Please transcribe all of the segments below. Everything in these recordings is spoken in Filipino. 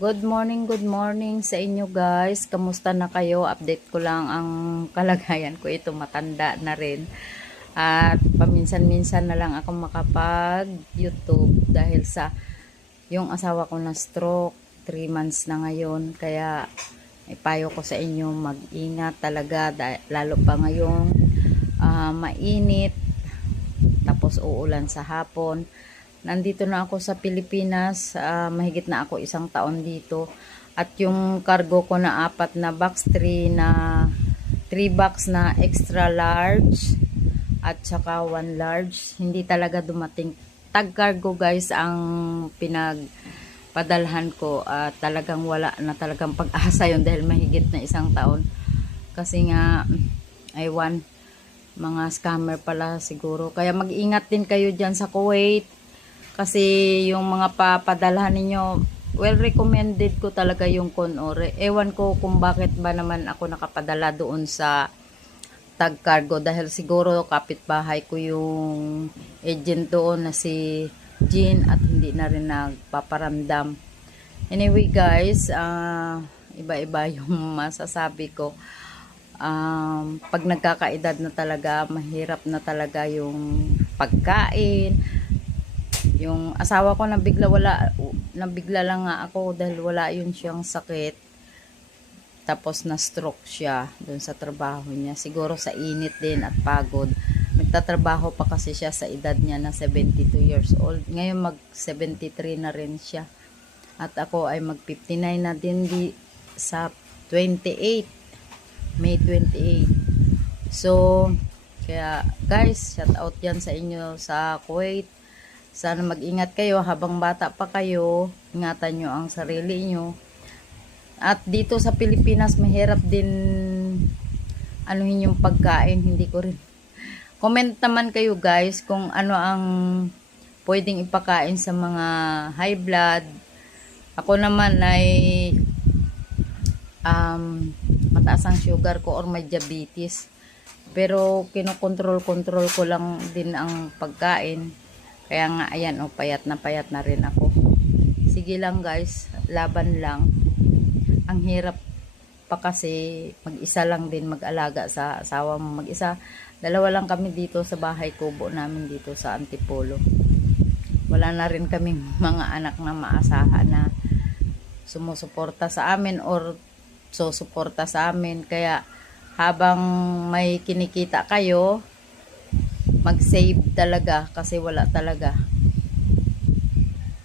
Good morning sa inyo guys. Kamusta na kayo? Update ko lang ang kalagayan ko. Ito matanda na rin. At paminsan-minsan na lang ako makapag-YouTube dahil sa yung asawa ko na stroke. 3 months na ngayon. Kaya ipayo ko sa inyo mag-ingat talaga. Lalo pa ngayong mainit. Tapos uulan sa hapon. Nandito na ako sa Pilipinas, mahigit na ako 1 taon dito. At yung cargo ko na 4 na box, 3 box na extra large at saka 1 large. Hindi talaga dumating. Tag cargo guys ang pinagpadalhan ko. Talagang wala na talagang pag-asa yun dahil mahigit na 1 taon. Kasi nga, mga scammer pala siguro. Kaya mag-ingat din kayo dyan sa Kuwait. Kasi yung mga papadalhan ninyo, well recommended ko talaga yung Conore. Ewan ko kung bakit ba naman ako nakapadala doon sa Tag Cargo. Dahil siguro kapitbahay ko yung agent doon na si Jean at hindi na rin nagpaparamdam. Anyway guys, iba-iba yung masasabi ko. Pag nagkakaedad na talaga, mahirap na talaga yung pagkain. Yung asawa ko nabigla lang nga ako dahil wala yun siyang sakit. Tapos na stroke siya doon sa trabaho niya. Siguro sa init din at pagod. Nagtatrabaho pa kasi siya sa edad niya na 72 years old. Ngayon mag 73 na rin siya. At ako ay mag 59 na din sa 28. May 28. So, kaya guys, shout out yan sa inyo sa Kuwait. Sana mag-ingat kayo habang bata pa kayo. Ingatan nyo ang sarili nyo. At dito sa Pilipinas, mahirap din anuhin yung pagkain. Hindi ko rin. Comment naman kayo guys kung ano ang pwedeng ipakain sa mga high blood. Ako naman ay mataas ang sugar ko or may diabetes. Pero kinokontrol-control ko lang din ang pagkain. Kaya nga, ayan, payat na rin ako. Sige lang guys, laban lang. Ang hirap pa kasi mag-isa lang din mag-alaga sa asawa mo mag-isa. 2 lang kami dito sa bahay kubo namin dito sa Antipolo. Wala na rin kaming mga anak na maasahan na sumusuporta sa amin or susuporta sa amin. Kaya habang may kinikita kayo, mag-save talaga kasi wala talaga.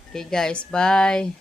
Okay guys, bye.